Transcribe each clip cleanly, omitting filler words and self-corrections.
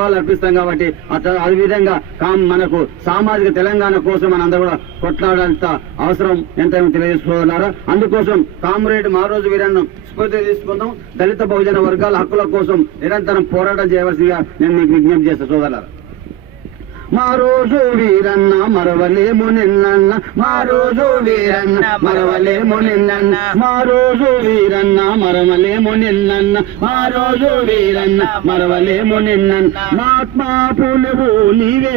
అర్పిస్తాం కాబట్టి అదే విధంగా మనకు సామాజిక తెలంగాణ కోసం మనందరూ కూడా కొట్లాడాల్సిన అవసరం ఎంతైనా తెలియజేసుకోవాలన్నారా. అందుకోసం కామ్రేడ్ మారోజు వీరన్న స్ఫూర్తి తీసుకుందాం. దళిత బహుజన వర్గాల హక్కుల కోసం నిరంతరం పోరాటం చేయవలసిందిగా నేను మీకు విజ్ఞప్తి చేస్తాను సోదరులారా. మారోజు వీరన్న మరవలేము నిన్నన్న, మారోజు వీరన్న మరవలేము నిన్నన్న, మారోజు వీరన్న మరవలేము నిన్నన్న, మారోజు వీరన్న మరవలేము నిన్నన్న. మహాత్మా పూలవు నీవే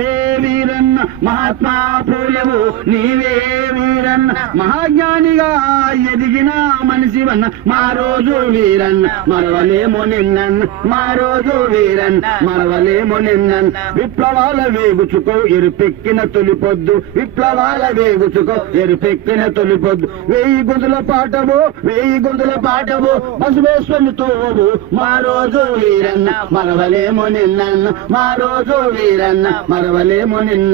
వీరన్న, మహాత్మా పూలవు నీవే వీరన్న, మహాజ్ఞానిగా ఎదిగిన మనిషివన్న, మారోజు వీరన్న మరవలేము నిన్నన్న, మారోజు వీరన్న మరవలేము నిన్నన్న. విప్లవాల వేగు ఎరుపెక్కిన తొలిపొద్దు, విప్లవాల వేగుచుకో ఎరుపెక్కిన తొలిపొద్దు. 1000 గొంతుల పాటవు 1000 గొంతుల పాటవు బసవేశ్వరుని తోవు, మారోజు వీరన్న మరవలేము నిన్నన్న, మారోజు వీరన్న మరవలేము నిన్న.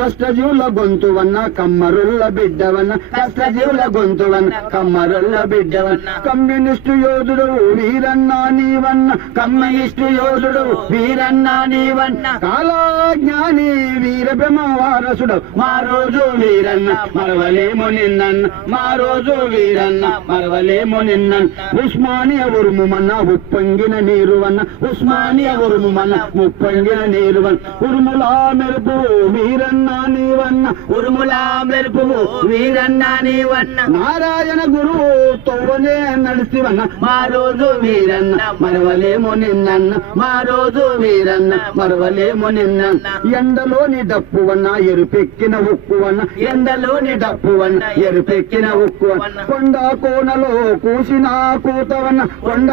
కష్టజీవుల గొంతువన్న కమ్మరుల్ల బిడ్డవన్న, కష్టజీవుల గొంతువన్న కమ్మరుల్ల బిడ్డవన్న. కమ్యూనిస్టు యోధుడు వీరన్న నీవన్న, కమ్యూనిస్టు యోధుడు వీరన్న నీవన్న. కాలాజ్ఞాని వీర బ్రహ్మ వారసుడు, మారోజు వీరన్న మరవలేము నిన్నన్న, మారోజు వీరన్న మరవలేము నిన్నన్న. ఉస్మానియా ఉరుముమన్న ఉప్పొంగిన నీరువన్న, ఉస్మానియా ఉరుముమన్న ఉప్పొంగిన నీరువన్న. ఉరుములా మెరుపు వీరన్న నీవన్న, ఉరుములా మెరుపు వీరన్న నీవన్న. నారాయణ గురువు తోవనే నడిచివన్న, మారోజు వీరన్న మరవలేము నిన్నన్న, మారోజు వీరన్న మరవలేము నిన్నన్న. ఎండలోని డప్పువన్న ఎరుపెక్కిన ఉక్కువన్న, ఎండలోని డప్పువన్న ఎరుపెక్కిన ఉక్కువన్న. కొండ కోనలో కూసిన కూతవన్న, కొండ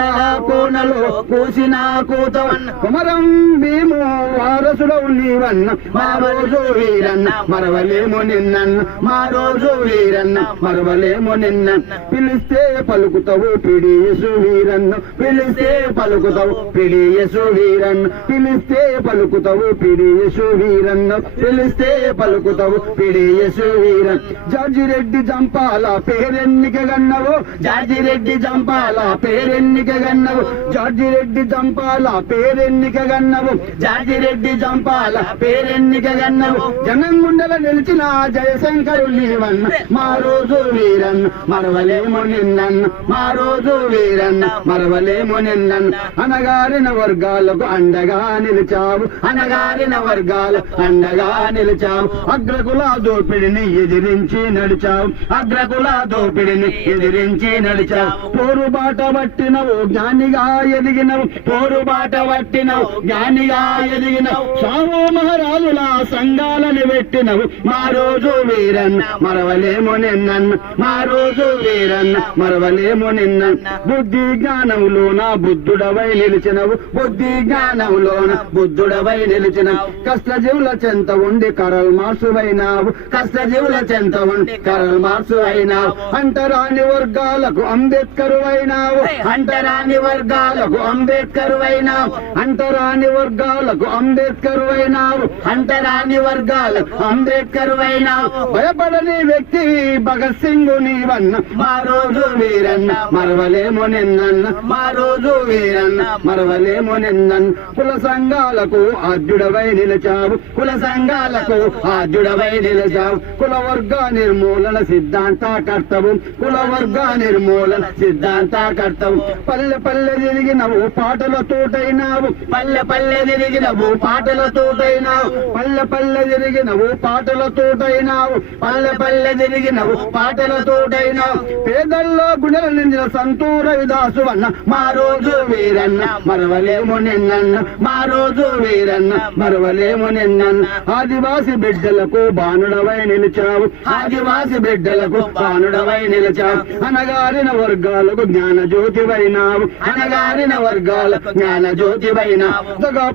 కోనలో కూసిన కూతవన్న. కుమరం భీము వారసుడవు నీవన్న, మారోజు వీరన్న మరవలేము నిన్నన్న, మారోజు వీరన్న మరవలేము నిన్న. పిలిస్తే పలుకుతావు పిడియసు వీరన్న, పిలిస్తే పలుకుతావు పిడియసు వీరన్న, పిలిస్తే పలుకుతావు పిడియసు వీరన్న, పిలిస్తే పలుకుతావు పిడియసు వీరన్. జార్జిరెడ్డి జంపాల పేరెన్నిక గన్నవు, జార్జిరెడ్డి జంపాల పేరెన్నిక గన్నవు, జార్జిరెడ్డి జంపాల పేరెన్నిక గన్నవు, జార్జిరెడ్డి జంపాల పేరెన్నిక గన్నవు. జనంగుండల నిలిచిన జయశంకరు నీవన్న, మారోజు వీరన్న మరవలేము నిన్నన్న, మారోజు వీరన్న మరవలేము నిన్నన్న. అనగారిన వర్గాలకు అండగా నిలిచావు, అనగారిన వర్గాలు అండగా నిలిచావు. అగ్రకుల దోపిడిని ఎదిరించి నడిచావు, అగ్రకుల దోపిడిని ఎదిరించి నడిచావు. పోరుబాట పట్టినవు జ్ఞానిగా ఎదిగినవు, పోరుబాట పట్టినవు జ్ఞానిగా ఎదిగినవు. సావో మహారాజుల సంఘాలని పెట్టినవు, మారోజు వీరన్న మరవలేము నిన్నన్న, మారోజు వీరన్న మరవలేము నిన్నన్న. బుద్ధి జ్ఞానములోన బుద్ధుడవై నిలిచినవు, బుద్ధి జ్ఞానములోన బుద్ధుడవై నిలిచినవు. కష్టజీవుల చెంత ఉండి కరల్ మార్సు అయినావు, కష్టజీవుల చెంత ఉండి కరల్ మార్సు అయినావు. అంటరాని వర్గాలకు అంబేద్కరు అయినావు, అంటరాని వర్గాలకు అంబేద్కరు అయినావు, అంటరాని వర్గాలకు అంబేద్కరు అయినావు, అంటరాని వర్గాలకు అంబేద్కరు అయినావు. భయపడని వ్యక్తి భగత్ సింగ్ నీవన్న, మారోజు వీరన్న మరవలేము నిన్నన్న, మారోజు వీరన్న మరవలేము నిన్నన్న. కుల సంఘాలకు ఆద్యుడవై నిలిచావు, కుల సంఘాలకు ఆద్యుడవై నిలిచావు. కుల వర్గ నిర్మూలన సిద్ధాంత కర్తవు, కుల వర్గ నిర్మూలన సిద్ధాంత కర్తవు. పల్లె పల్లె తిరిగినవు పాటల తోటైనావు, పల్లె పల్లె తిరిగినవు పాటల తోటైనావు, పల్లె పల్లె తిరిగినవు పాటల తోటైనావు, పల్లె పల్లె తిరిగినవు పాటల తోటైనావు. పేదల్లో గుణెల నిందిన సంతూర విదాసు అన్న, మారోజు వీరన్న మరవలేము నిన్నన్న, మారోజు వీరన్న మరవలేము నిన్నన్న. ఆదివాసి బిడ్డలకు బాణుడవై నిలిచావు, ఆదివాసి బిడ్డలకు బాణుడవై నిలిచావు. అనగారిన వర్గాలకు జ్ఞాన జ్యోతివైనావు, అనగారిన వర్గాల జ్ఞాన జ్యోతివైనావు.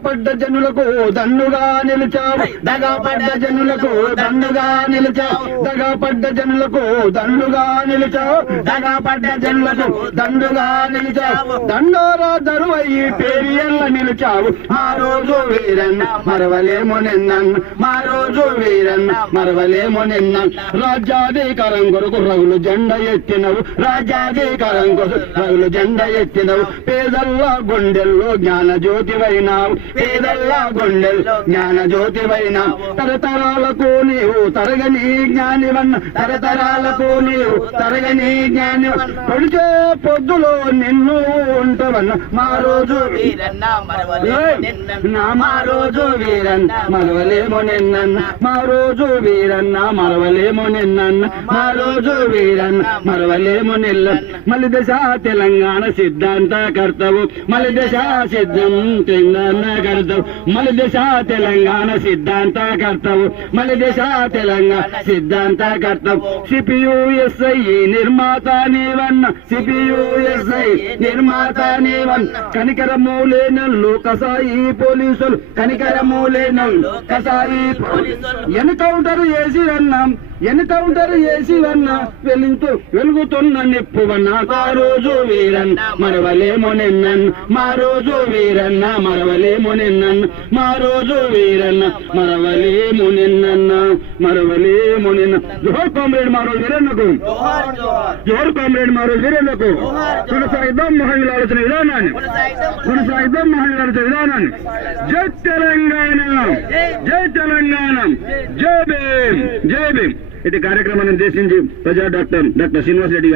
పడ్డ జనులకు దండుగా నిలిచావు, దగపడ్డ జనులకు దండుగా నిలిచావు, దగపడ్డ జనులకు దండుగా నిలిచావు, దగపడ్డ జనులకు దండుగా నిలిచావు, దండోరా దరువయ్యి పేరియల్ల నిలిచావు. మా రోజు వీరన్న మరవలేము నిన్నన్న, మా రోజు వీరన్న మరవలేము నిన్న. రాజ్యాధికారం కొరకు రగులు జెండ ఎత్తినవు, రాజ్యాధికారం కొరకు రగులు జెండ ఎత్తినవు. పేదల్ల గుండెల్లో జ్ఞాన జ్యోతివైనావు, పేదల్ల గుండెల్లో జ్ఞాన జ్యోతివైనావు. తరతరాలకు నీవు తరగని జ్ఞానివన్న, తరతరాలకు నీవు తరగని జ్ఞానివన్న. పొడిచే పొద్దులో నిన్ను ఉంటవన్న. మా రోజు వీరన్న మా రోజు వీరన్న మరవలేము నిన్నన్న, మా రోజు వీరన్న మరవలేము నిన్నన్న, మా రోజు వీరన్న మరవలేము నిల్ల. మలి దశ తెలంగాణ సిద్ధాంత కర్తవు, మలి దశ సిద్ధం తెలంగాణ కర్తవు, మలి దశ తెలంగాణ సిద్ధాంత కర్తవు, మలి దశ తెలంగాణ సిద్ధాంత కర్తవు. సిపియుఎస్ఐ నిర్మాత నీవన్న, సిపియుఎస్ఐ నిర్మాత నీవన్న. కనికరము లేనల్లు కసాయి పోలీసులు, కనికరము లేనల్లు కసాయి పోలీసులు. ఎన్కౌంటర్ చేసి అన్నాం, ఎన్కౌంటర్ చేసి అన్నా వెలుగుతున్న నిప్పువన్న. ఆ రోజు వీరన్న మరవలేము నిన్నన్న, మా రోజు వీరన్న మరవలేము నిన్నన్న, మా రోజు వీరన్న మరవలేము నిన్నన్న, మరవలేము నిన్న. జోహర్ కామ్రేడ్ మారోజు వీరన్నకు, జోహర్ కామ్రేడ్ మారోజు వీరన్నకు. కొనసాగిద్దాం మహిళల ఆలోచన విధానాన్ని, కొనసాగిద్దాం మహిళల ఆలోచన విధానాన్ని. జై తెలంగాణ, జై తెలంగాణ, జై భీమ్, జై భీమ్. ఇది కార్యక్రమాన్ని ఉద్దేశించి ప్రజా డాక్టర్ శ్రీనివాస్ రెడ్డి